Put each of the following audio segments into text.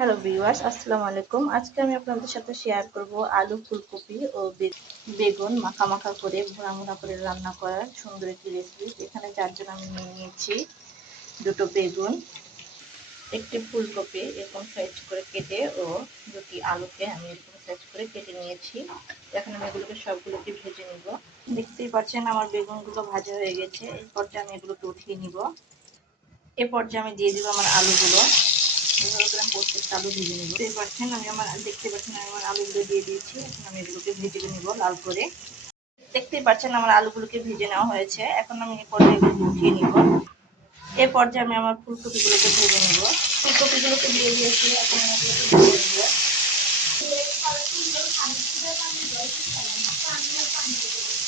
Hello viewers, আসসালামু আলাইকুম। আজকে আমি আপনাদের সাথে শেয়ার করব আলু, ফুলকপি ও বেগুন মাখা মাখা করে ভুনা ভুনা করে রান্না করার সুন্দর একটি রেসিপি। এখানে যার জন্য আমি নিয়ে নিয়েছি দুটো বেগুন, একটি ফুলকপি এরকম সাইজ করে কেটে ও দুটি আলুকে আমি এরকম সাইজ করে কেটে নিয়েছি। এখন আমি এগুলোকে সবগুলোকে ভেজে নিব। দেখতেই পাচ্ছেন আমার বেগুনগুলো ভাজা হয়ে গেছে। এই পর্যায়ে আমি এগুলোকে উঠিয়ে নিব। এ পর্যায়ে আমি দিয়ে দিব আমার আলুগুলো। এভাবে করে আমি প্রত্যেকটা আলু ভেজে নিব। দেখতে পাচ্ছেন আমি আমার আলুগুলো দিয়ে দিয়েছি। এখন আমি এগুলোকে ভেজে নিব লাল করে। দেখতেই পাচ্ছেন আমার আলুগুলোকে ভেজে নেওয়া হয়েছে। এখন আমি এই পর্যায়ে এগুলোকে উঠিয়ে নিব। এই পর্যায়ে আমি আমার ফুলকপিগুলোকে ভেজে নিব। ফুলকপিগুলোকে দিয়ে দিয়েছি। এখন আমি এগুলোকে ভেজে নিব।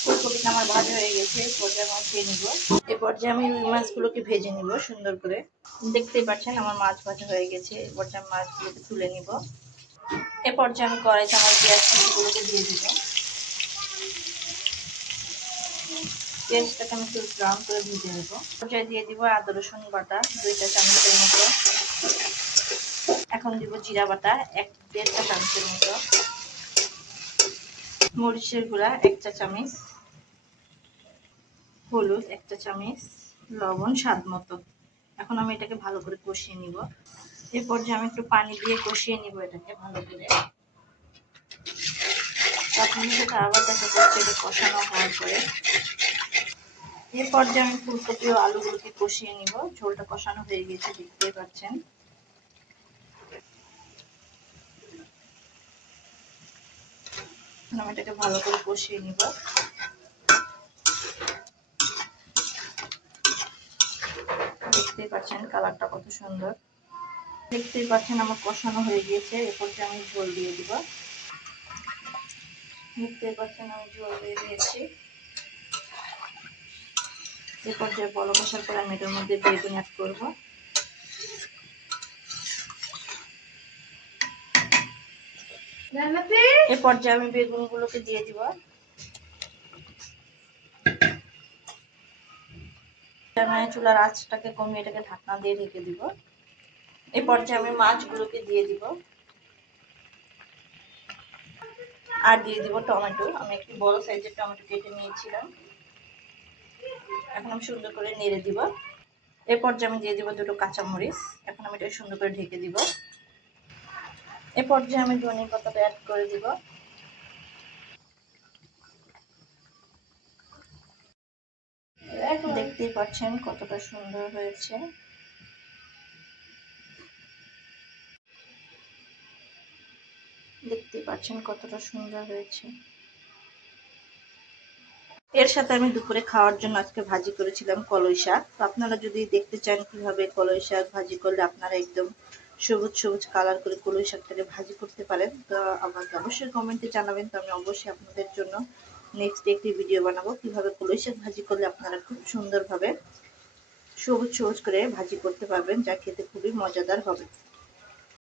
ফুলকপিটা আমার ভাজা হয়ে গেছে। এই পর্যায়ে আমি উঠিয়ে নিব। এই পর্যায়ে আমি রুই মাছগুলোকে ভেজে নিব সুন্দর করে। দেখতেই পাচ্ছেন আমার মাছ ভাজা হয়ে গেছে। এই পর্যায়ে আমি মাছগুলোকে তুলে নিব। এ পর্যায়ে আমি কড়াইতে আমার পেঁয়াজ কুচিগুলোকে দিয়ে দিব। পেঁয়াজটাকে আমি একটু ব্রাউন করে ভেজে নেব। পর্যায়ে দিয়ে দিব আদা রসুন বাটা 2 চা চামচের মতো। এখন দিব জিরা বাটা 1-1.5 চা চামচের মতো, মরিচের গুঁড়া 1 চা চামচ, হলুদ 1 চা চামচ, লবণ স্বাদ মতো। এখন আমি এটাকে ভালো করে কষিয়ে নিব। এই পর্যায়ে আমি একটু পানি দিয়ে কষিয়ে নিব এটাকে ভালো করে। আপনাদের সাথে আবার দেখা যাচ্ছে এটা কষানো হওয়ার পরে এই পর্যায়ে আমি ফুলকপি ও আলুগুলোকে কষিয়ে নিব। ঝোলটা কষানো হয়ে গেছে, দেখতেই পাচ্ছেন। আমি এটাকে ভালো করে কষিয়ে নিব। দেখতেই পাচ্ছেন কালারটা কত সুন্দর। দেখতেই পাচ্ছেন আমার কষানো হয়ে গিয়েছে। এ পর্যায়ে আমি ঝোল দিয়ে দিব। দেখতেই পাচ্ছেন আমি ঝোল দিয়ে দিয়েছি। এ পর্যায়ে বড় কষার পরে আমি এটার মধ্যে বেগুন অ্যাড করব। এ পর্যায়ে আমি বেগুনগুলোকে দিয়ে দিব। আমি চুলার আঁচটাকে কমিয়ে এটাকে ঢাকনা দিয়ে ঢেকে দিব। এই পর্যায়ে আমি মাছগুলোকে দিয়ে দিব আর দিয়ে দিব টমেটো। আমি একটি বড় সাইজের টমেটো কেটে নিয়েছিলাম। এখন আমি সুন্দর করে নেড়ে দিব। এই পর্যায়ে আমি দিয়ে দিব দুটো কাঁচামরিচ। এখন আমি এটা সুন্দর করে ঢেকে দিব। এই পর্যায়ে আমি ধনিয়া পাতাটা অ্যাড করে দিব। দেখতেই পাচ্ছেন কতটা সুন্দর হয়েছে। দেখতেই পাচ্ছেন কতটা সুন্দর হয়েছে। এর সাথে আমি দুপুরে খাওয়ার জন্য আজকে ভাজি করেছিলাম কলই শাক। তো আপনারা যদি দেখতে চান কিভাবে কলই শাক ভাজি করলে আপনারা একদম সবুজ সবুজ কালার করে কলই শাকটাকে ভাজি করতে পারেন, তো আমাকে অবশ্যই কমেন্টে জানাবেন। তো আমি অবশ্যই আপনাদের জন্য নেক্সট একটি ভিডিও বানাবো কিভাবে কলই শাক ভাজি করলে আপনারা খুব সুন্দরভাবে সবুজ সবুজ করে ভাজি করতে পারবেন, যা খেতে খুবই মজাদার হবে।